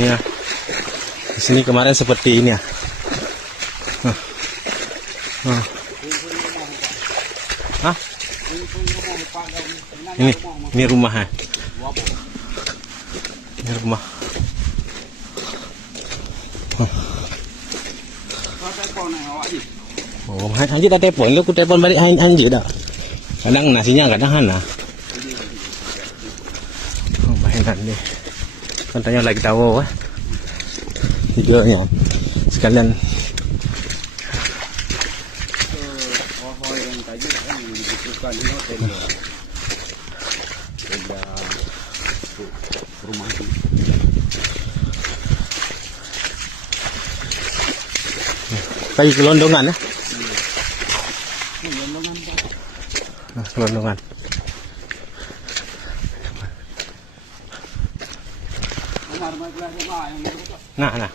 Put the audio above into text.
Ini ya. Di sini kemarin seperti ini ya. Hah? Ini rumah ya. Ini rumah. Oh, Haji dah telepon, aku telepon balik Haji dah. Kadang nasinya kadang Hana. Oh, mainan deh. Katanya lagi tahu videonya. Sekalian yang tadi kan dibutuhkan ini tenda rumah ini. Kayu gelondongan ya? Gelondongan Pak. Nah, gelondongan. Nah.